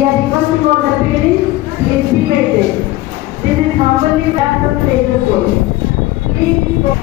We are requesting all the parents, please be patient. This is humbly back of State School. Please.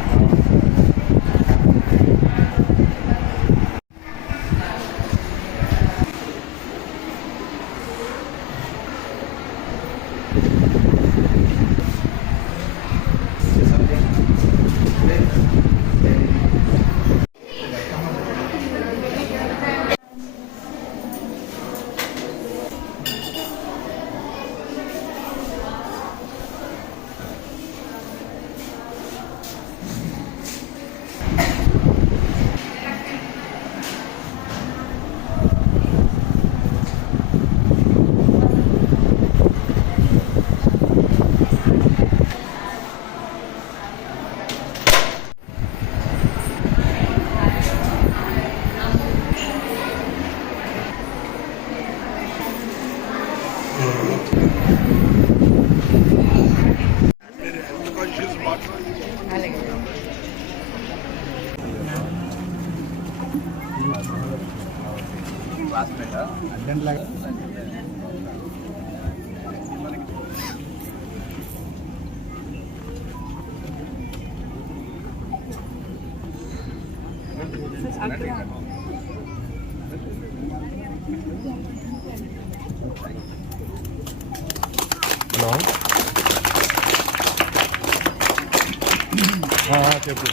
Hello చెప్పు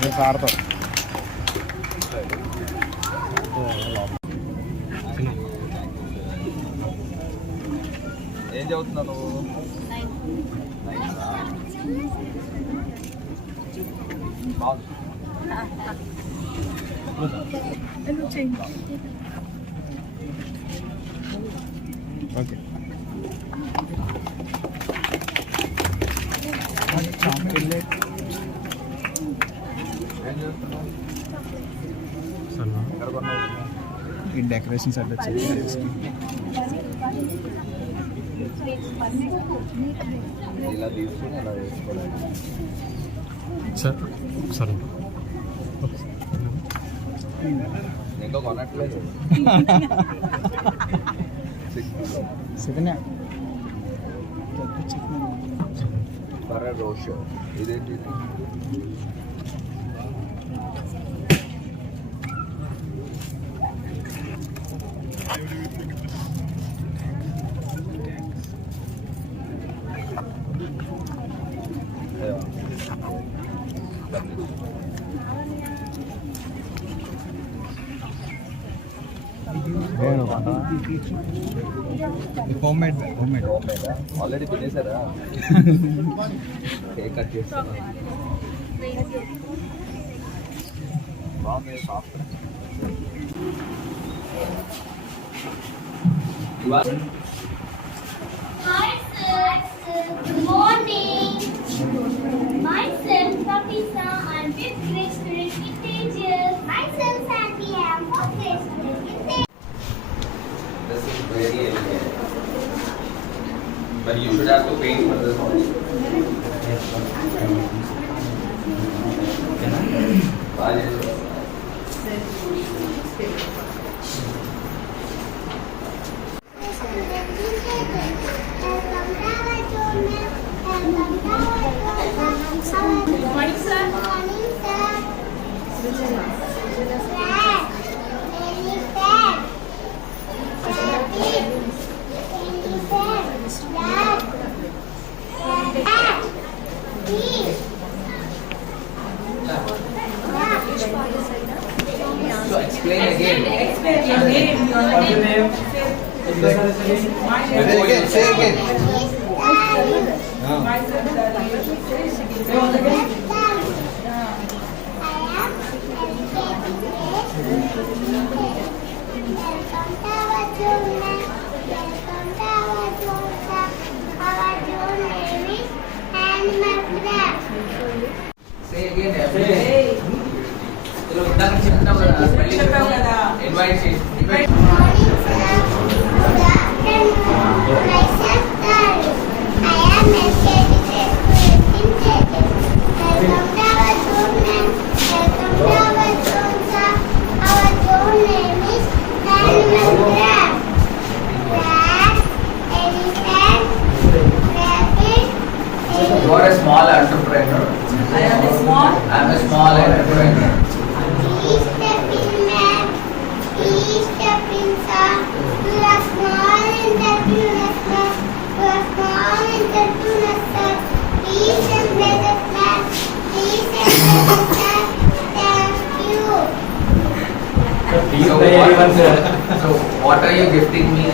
నేను సార్తో ఏం చదువుతున్నావు నువ్వు? ఓకే ఈ డెకరేషన్స్ అట్లా ఇలా తీసుకుని అలా వేసుకోవాలి సార్ సరే ఇంకా కొనట్లేదు సెకండ్ రోష్ ఇదేంటి హోమ్ మేడ్ ఆల్రెడీ తినేసారా? కేక్ కట్ చేస్తాను బాగుంది soft. Hi sir, good morning. Myself Kapisa, I'm fifth grade student in Tejas. Myself Sandy, I'm fourth grade student in Tejas. This is very elegant. But you should have to paint for this also. Morning sir. Morning sir. So explain again. Explain your name. What's your name? Again, say again. Say again. चलो इतना कुछ इतना बड़ा invite she invite Morning sir. Good afternoon. Myself Tari. I am LKG grade small entrepreneur. I am a small. I am a small entrepreneur. Each step in math, each step in science, to a small entrepreneur, to a small entrepreneur, each and better class, each and better class. Thank you. So what are you gifting me?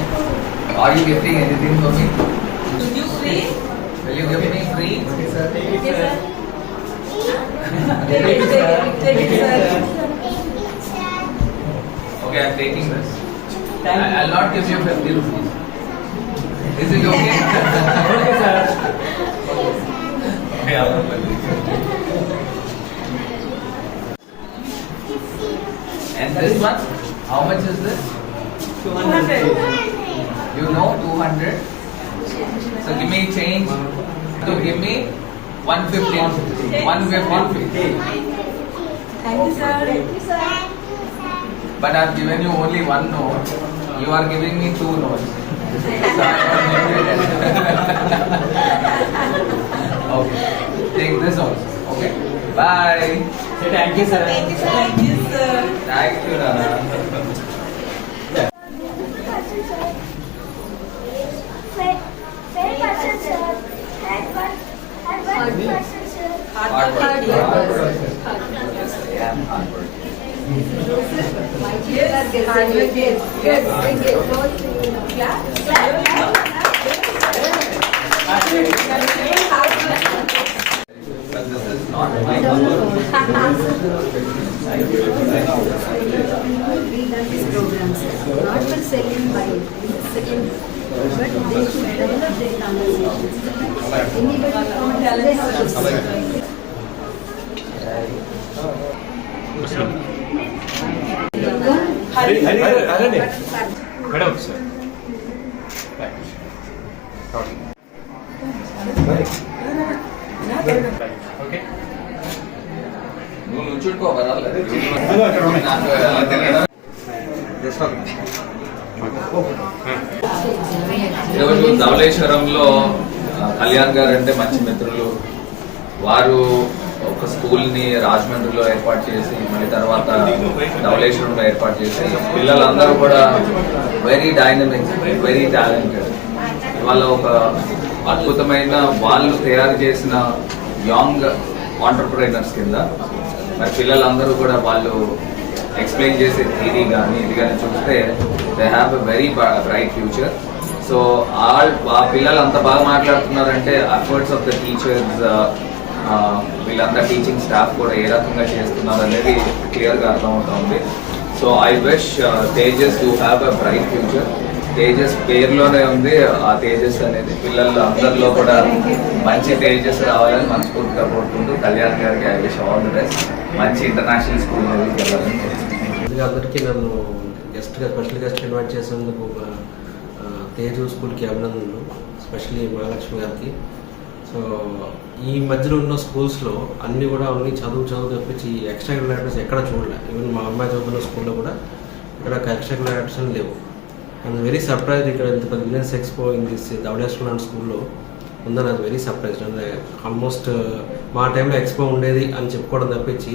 Are you gifting anything for me? Will you free? Will you give me free? Okay, sir. Take it, sir. Okay, I'm taking this. I'll not give you 50 rupees. Is it okay? Okay, sir. Okay, I'll not let you. And this one? How much is this? 200. You know 200? So give me change. So give me 150. 150. Thank you, sir. But I've given you only one note. You are giving me two notes. So I don't need it. Okay. Take this also. Okay. Bye. Say thank you, sir. Thank you, sir. Thank you, Nana. Very much, sir. Hard work, sir. Hard work. Hard work. Yes, I am hard work. But this is not my We've done these programs, not for selling by second, but they should develop their conversations. Anybody from they have to speak. Madam, sir. Okay. నువ్వు నుంచుకో పర్వాలేదు నాకు ఎలా తెలియదు ఈరోజు ధవళేశ్వరంలో కళ్యాణ్ గారు అంటే మంచి మిత్రులు. వారు ఒక స్కూల్ని రాజమండ్రిలో ఏర్పాటు చేసి మళ్ళీ తర్వాత ధవళేశ్వరంలో ఏర్పాటు చేసి పిల్లలందరూ కూడా వెరీ డైనమిక్, వెరీ టాలెంటెడ్. ఇవాళ ఒక అద్భుతమైన వాళ్ళు తయారు చేసిన యంగ్ ఆంటర్ప్రైనర్స్ కింద మరి పిల్లలందరూ కూడా వాళ్ళు ఎక్స్ప్లెయిన్ చేసే థియరీ కానీ ఇది కానీ చూస్తే they have a very bright future. So ఆ పిల్లలు అంత బాగా మాట్లాడుతున్నారంటే ఎఫర్ట్స్ ఆఫ్ ద టీచర్స్, వీళ్ళంతా టీచింగ్ స్టాఫ్ కూడా ఏ రకంగా చేస్తున్నారు అనేది క్లియర్గా అర్థమవుతుంది. So I wish Tejas to have a bright future. Tejas పేరులోనే ఉంది ఆ తేజస్ అనేది. పిల్లలు అందరిలో కూడా మంచి తేజస్ రావాలని మనస్ఫూర్తిగా కోరుకుంటూ కళ్యాణ్ గారికి I wish all the best. మంచి ఇంటర్నేషనల్ స్కూల్ లెవెల్కి వెళ్ళాలని ముందుగా అందరికీ నన్ను స్పెషల్ గెస్ట్ ఇన్వైట్ చేసినందుకు తేజు స్కూల్కి అభినందనలు, స్పెషల్లీ మహాలక్ష్మి గారికి. సో ఈ మధ్యలో ఉన్న స్కూల్స్లో అన్నీ కూడా ఓన్లీ చదువు తప్పించి ఎక్స్ట్రా కరికులర్ యాక్టివిటీస్ ఎక్కడ చూడలే. ఈవెన్ మా అమ్మాయి చదువుతున్న స్కూల్లో కూడా ఇక్కడ ఎక్స్ట్రా కరికులర్ యాక్టివిటీస్ అని లేవు. ఐఎమ్ వెరీ సర్ప్రైజ్ ఇక్కడ ఇంత పెద్ద business expo in this Dhavaleswaram స్కూల్లో ఉందని నాకు వెరీ సర్ప్రైజ్. అంటే ఆల్మోస్ట్ మా టైంలో ఎక్స్పో ఉండేది అని చెప్పుకోవడం తప్పించి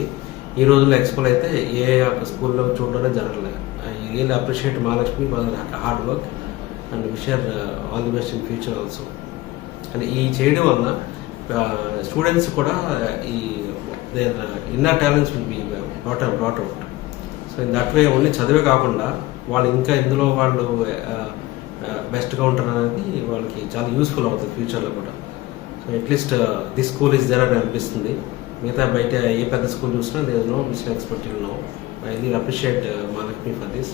ఈ రోజుల్లో ఎక్స్పోలు అయితే ఏ స్కూల్లో చూడడమే జరగలేదు. I really appreciate Mahalakshmi for hard work and wish all the best in future also. And ఈ చేయడం వలన స్టూడెంట్స్ కూడా ఈ their inner talents will be brought out. So in that way only చదివే కాకుండా వాళ్ళు ఇంకా ఇందులో వాళ్ళు బెస్ట్గా ఉంటారు అనేది వాళ్ళకి చాలా యూస్ఫుల్ అవుతుంది ఫ్యూచర్లో కూడా. So at least this school is there అని అనిపిస్తుంది. మిగతా బయట ఏ పెద్ద స్కూల్ చూసినా there no mission expert no. I really appreciate Mahalakshmi for this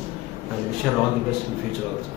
and wish all the best in future also.